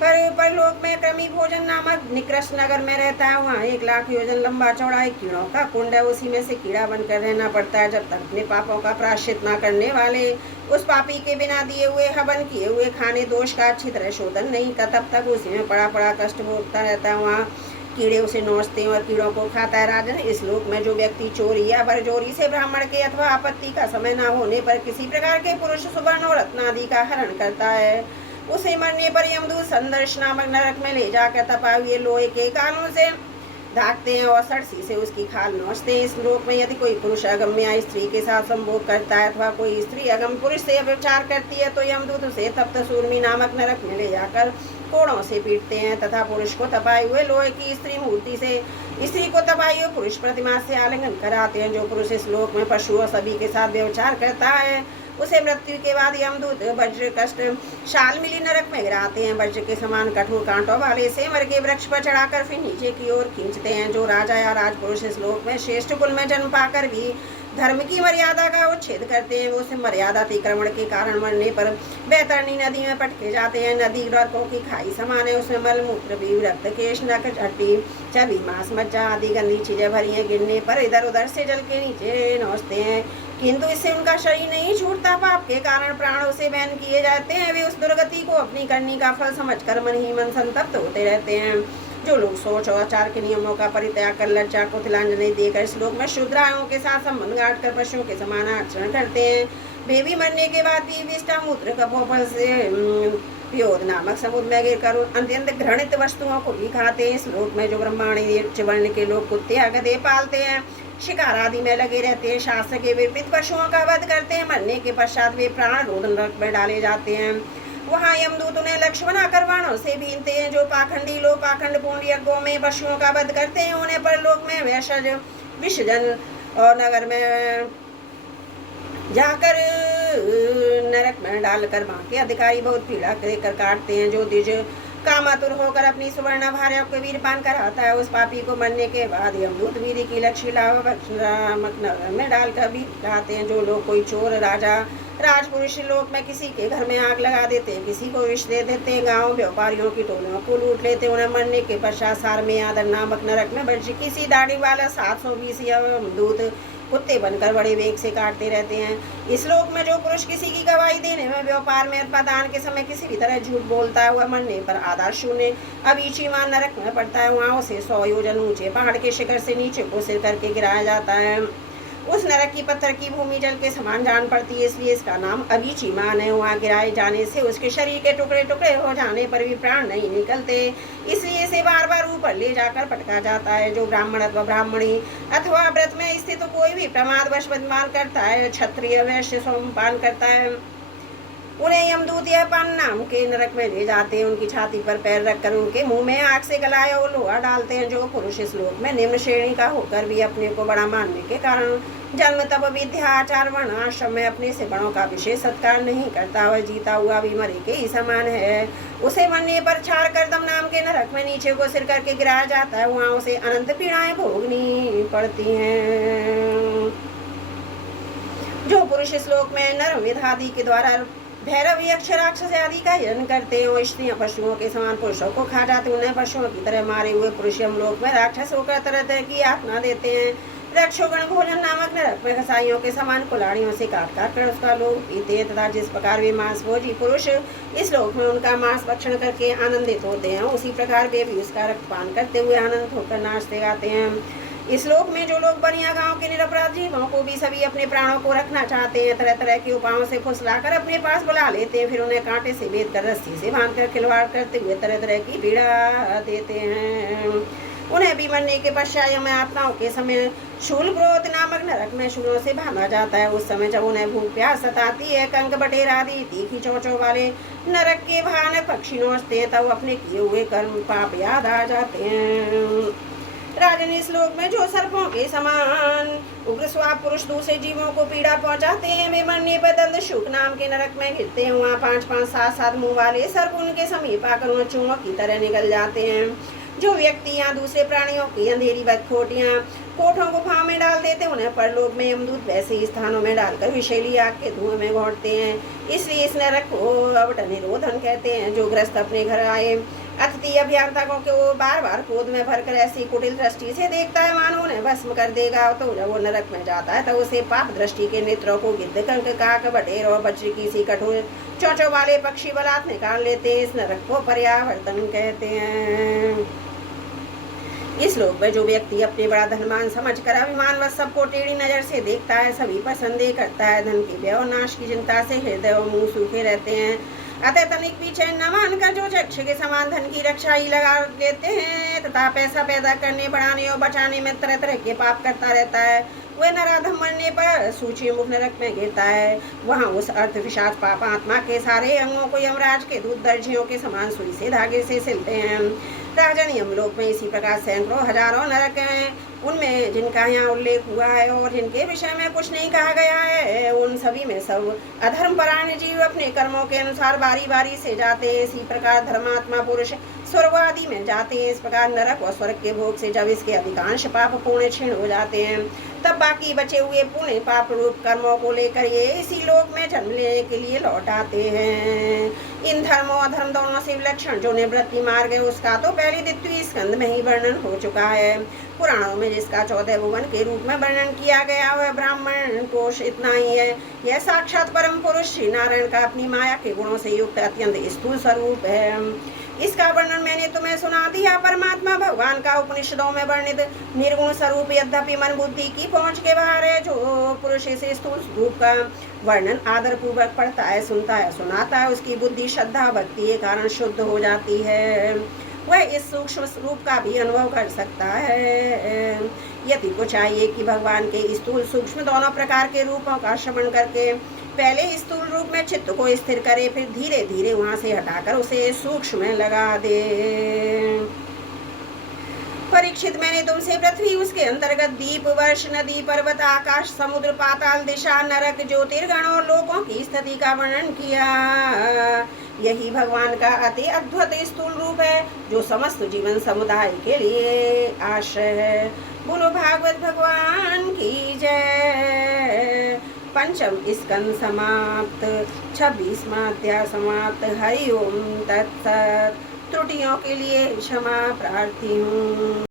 परलोक में क्रमी भोजन नामक निकृष्ट नगर में रहता है। वहाँ 1 लाख योजन लंबा चौड़ा एक कीड़ों का कुंड है, उसी में से कीड़ा बनकर रहना पड़ता है। जब तक अपने पापों का प्रायश्चित न करने वाले उस पापी के बिना दिए हुए हवन किए हुए खाने दोष का अच्छी तरह शोधन नहीं कर, तब तक उसी में पड़ा पड़ा कष्ट भोगता रहता है। वहाँ कीड़े उसे नोचते हैं और कीड़ों को खाता है। राजन, इस लोक में जो व्यक्ति चोरी या बरजोरी से ब्राह्मण के अथवा आपत्ति का समय न होने पर किसी प्रकार के पुरुष सुवर्ण और रत्न आदि का हरण करता है, उसे मरने पर यमदूत संदर्श नामक नरक में ले जाकर तपाए हुए लोहे के कानों से ढाकते हैं और सरसी से उसकी खाल नोचते हैं। इस लोक में यदि कोई पुरुष अगम्य स्त्री के साथ संभोग करता है अथवा कोई स्त्री अगम पुरुष से व्यभिचार करती है तो यमदूत उसे तप्त सूर्मी नामक नरक में ले जाकर कोड़ों से पीटते हैं तथा पुरुष को तपाए हुए लोहे की स्त्री मूर्ति से स्त्री को तपाई हुए पुरुष प्रतिमा से आलिंगन कराते हैं। जो पुरुष इस लोक में पशुओं सभी के साथ व्यभिचार करता है उसे मृत्यु के बाद यमदूत वज्र कष्ट शाल मिली नरक में गिराते हैं। वज्र के समान कठोर कांटों वाले सेमर के वृक्ष पर चढ़ाकर फिर नीचे की ओर खींचते हैं। जो राजा या राजपुरुष इस लोक में श्रेष्ठ कुल में जन्म पाकर भी धर्म की मर्यादा का उच्छेद करते हैं, वो उसे मर्यादा अतिक्रमण के कारण मरने पर बैतरणी नदी में पटके जाते हैं। नदी रथों की खाई समान है, उसमें मल मूत्र भी रक्त केश नक हड्डी चबी मांस मज्जा आदि गंदी चीजें भरी हैं। गिरने पर इधर उधर से जल के नीचे नोचते हैं, किंतु इससे उनका शरीर नहीं छूटता। पाप के कारण प्राणों से बैन किए जाते हैं। वे उस दुर्गति को अपनी करनी का फल समझकर मन ही मन संतप्त होते रहते हैं। जो लोग सोच और आचार के नियमों का परित्याग कर लज्जा को तिलांजलि देकर इस लोक में शूद्राओं के साथ संबंध गांठ कर पशुओं के समान आचरण करते हैं, वे भी मरने के बाद भी विष्ठा मूत्र कपोपल से प्योद नामक समुद्र में गिर कर अत्यंत घृणित वस्तुओं को भी खाते हैं। इस लोक में जो ब्रह्मांडी वर्ण के लोग कुत्ते या गधे पालते हैं, शिकार आदि में लगे रहते हैं, शास्त्र के विपरीत पशुओं का वध करते हैं, मरने के पश्चात वे प्राण रोदन नरक में डाले जाते हैं। वहाँ यमदूत उन्हें लक्ष्य बनाकर बाणों से बीनते हैं। जो पाखंडी लोग पाखंड पूर्ण यज्ञों में पशुओं का वध करते हैं उन्हें परलोक में वैशज विसर्जन और नगर में जाकर नरक में डालकर वहाँ के अधिकारी बहुत पीड़ा देकर काटते हैं। जो द्विज कामातुर होकर अपनी सुवर्ण भार्यों को वीरपान कराता है, उस पापी को मरने के बाद यमदूत वीर की लक्षिला नगर में डालकर भी लाते हैं। जो लोग कोई चोर राजा राजपुरुष लोक में किसी के घर में आग लगा देते हैं, किसी को विष दे देते हैं, गाँव व्यापारियों की टोलियों को लूट लेते हैं, उन्हें मरने के पश्चात सार में आदर नामक नरक में बच्चे किसी दाढ़ी वाला 720 यमदूत कुत्ते बनकर बड़े वेग से काटते रहते हैं। इस लोक में जो पुरुष किसी की गवाही देने में व्यापार में अथवा दान के समय किसी भी तरह झूठ बोलता है, वह मरने पर आधार शून्य अवीचीमान नरक में पड़ता है। वहाँ उसे 100 योजन ऊंचे पहाड़ के शिखर से नीचे को सिर करके गिराया जाता है। उस नरक की पत्थर की भूमि जल के समान जान पड़ती है, इसलिए इसका नाम अभिचिमान है। वहाँ गिराए जाने से उसके शरीर के टुकड़े टुकड़े हो जाने पर भी प्राण नहीं निकलते, इसलिए इसे बार बार ऊपर ले जाकर पटका जाता है। जो ब्राह्मण अथवा ब्राह्मणी अथवा व्रत में स्थित कोई भी प्रमादवश बदमाल करता है, क्षत्रिय वैश्य सोमपान करता है, उन्हें यमदूत यह पान नाम के नरक में ले जाते हैं। उनकी छाती पर पैर रखकर उनके मुंह में आग से गलाया और लोहा डालते हैं। जो पुरुष इस लोक में निम्न श्रेणी का होकर भी अपने को बड़ा मानने के कारण जन्म तप विद्या आचार वर्ण आश्रम में अपने से बड़ों का विशेष सत्कार नहीं करता, वह जीता हुआ भी मरे के ही समान है। उसे मरने पर छाड़ कर दम नाम के नरक में नीचे को सिर करके गिराया जाता है। वहाँ उसे अनंत पीड़ाएं भोगनी पड़ती हैं। जो पुरुष इस लोक में नर विधादि के द्वारा भैरव यक्ष राक्षस आदि का यजन करते हैं, स्त्रियां पशुओं के समान पुरुषों को खा जाते, उन्हें पशुओं की तरह मारे हुए पुरुष यमलोक में राक्षस होकर तरह तरह की यातना देते हैं। रक्षोगण भोजन नामक नरक में कसाईयों के समान कुल्हाड़ियों से काट काट कर उसका लोग पीते हैं, तथा जिस प्रकार वे मांस भोजी पुरुष इस लोक में उनका मांस भक्षण करके आनंदित होते हैं, उसी प्रकार वे भी उसका रक्तपान करते हुए आनंदित होकर नाचते गाते हैं। इस लोक में जो लोग बनिया गांव के निरपराध जीवों को भी सभी अपने प्राणों को रखना चाहते हैं, तरह तरह के उपायों से फुसलाकर अपने पास बुला लेते हैं, फिर उन्हें कांटे से बेध कर रस्सी से बांधकर खिलवाड़ करते हुए तरह तरह की पीड़ा देते हैं। उन्हें भी मरने के पश्चात में आत्माओं के समय शूल ग्रोध नामक नरक में शूलों से बांधा जाता है। उस समय जब उन्हें भूख प्यास सताती है, कंक बटेर आदि तीखी चोंचों वाले नरक के भयानक पक्षी नोचते हैं, तब अपने किए हुए कर्म पाप याद आ जाते हैं। राजन इस लोक में जो सर्पों के समान उग्र स्वाप पुरुष दूसरे जीवों को पीड़ा पहुंचाते हैं, वे मरने पर दंड शुक नाम के नरक में गिरते हैं। वहाँ 5-5, 7-7 मुंह वाले सर्प उनके समीप आकर उन्हें चूहों की तरह निकल जाते हैं। जो व्यक्ति यहाँ दूसरे प्राणियों की अंधेरी बदखोटियाँ कोठों को फाँव में डाल देते, उन्हें परलोक में यमदूत वैसे ही स्थानों में डालकर विषैली आग के धुएं में घोंटते हैं। इसलिए इस नरक को अवट निरोधन कहते हैं। जो ग्रस्त अपने घर आए अतिथि अभियंताओं को वो बार बार क्रोध में भरकर ऐसी कुटिल दृष्टि से देखता है मानो उन्हें भस्म कर देगा, तो जब वो नरक में जाता है तो उसे पाप दृष्टि के नेत्रों को गिद्ध कंक काक बटेर और वज्र की सी कठोर चोंचों वाले पक्षी बलात् निकाल लेते हैं। इस नरक को पर्यावर्तन कहते हैं। इस लोक में जो व्यक्ति अपने बड़ा धनवान समझकर अभिमानवश सबको टेढ़ी नजर से देखता है, सभी पर संदेह करता है, धन के व्यय और नाश की चिंता से हृदय और मुंह सूखे रहते हैं, अतः तनिक भी चैन न मानकर जो यक्ष के समान धन की रक्षा ही लगा लेते हैं तथा पैसा पैदा करने बढ़ाने और बचाने में तरह तरह के पाप करता रहता है, वह नराधम मरने पर सूची मुख नरक में गिरता है। वहाँ उस अर्थ विषाद पाप आत्मा के सारे अंगों को यमराज के दूत दर्जियों के समान सुई से धागे से सिलते हैं। राजन यमलोक में इसी प्रकार सैकड़ों हजारों नरक हैं। उनमें जिनका यहाँ उल्लेख हुआ है और जिनके विषय में कुछ नहीं कहा गया है, उन सभी में सब अधर्म परायण जीव अपने कर्मों के अनुसार बारी बारी से जाते हैं। इसी प्रकार धर्मात्मा पुरुष स्वर्ग आदि में जाते हैं। इस प्रकार नरक और स्वर्ग के भोग से जब इसके अधिकांश पाप पुण्य क्षीण हो जाते हैं, तब बाकी बचे हुए पुण्य पाप रूप कर्मों को लेकर ये इसी लोक में जन्म लेने के लिए लौट आते हैं। इन धर्म और अधर्म दोनों से विलक्षण जो निवृत्ति मार्ग है, उसका तो पहले द्वितीय स्कंद में ही वर्णन हो चुका है। पुराणों में जिसका 14 भुवन के रूप में वर्णन किया गया वह ब्राह्मण कोश इतना ही है। यह साक्षात परम पुरुष श्री नारायण का अपनी माया के गुणों से युक्त अत्यंत स्थूल स्वरूप है। इसका वर्णन मैंने तुम्हें सुना दिया। परमात्मा भगवान का उपनिषदों में वर्णित निर्गुण स्वरूप यद्यपि मन बुद्धि की पहुंच के बाहर है। जो पुरुष इस स्थूल रूप का वर्णन आदर पूर्वक पढ़ता है, सुनता है, सुनाता है, उसकी बुद्धि श्रद्धा भक्ति के कारण शुद्ध हो जाती है। वह इस सूक्ष्म रूप का भी अनुभव कर सकता है। यदि को चाहिए कि भगवान के स्थूल सूक्ष्म दोनों प्रकार के रूपों का श्रवण करके पहले स्थूल रूप में चित्त को स्थिर करे, फिर धीरे धीरे वहां से हटाकर उसे सूक्ष्म में लगा दे। परीक्षित, मैंने तुमसे पृथ्वी, उसके अंतर्गत दीप, वर्ष, नदी, पर्वत, आकाश, समुद्र, पाताल, दिशा, नरक, ज्योतिर्गण और लोकों की स्थिति का वर्णन किया। यही भगवान का अति अद्भुत स्थूल रूप है जो समस्त जीवन समुदाय के लिए आश्रय है। बोलो भागवत भगवान की जय। पंचम स्कंद समाप्त। 26वां अध्याय समाप्त। हरि ओम तत्सत। त्रुटियों के लिए क्षमा प्रार्थी हूँ।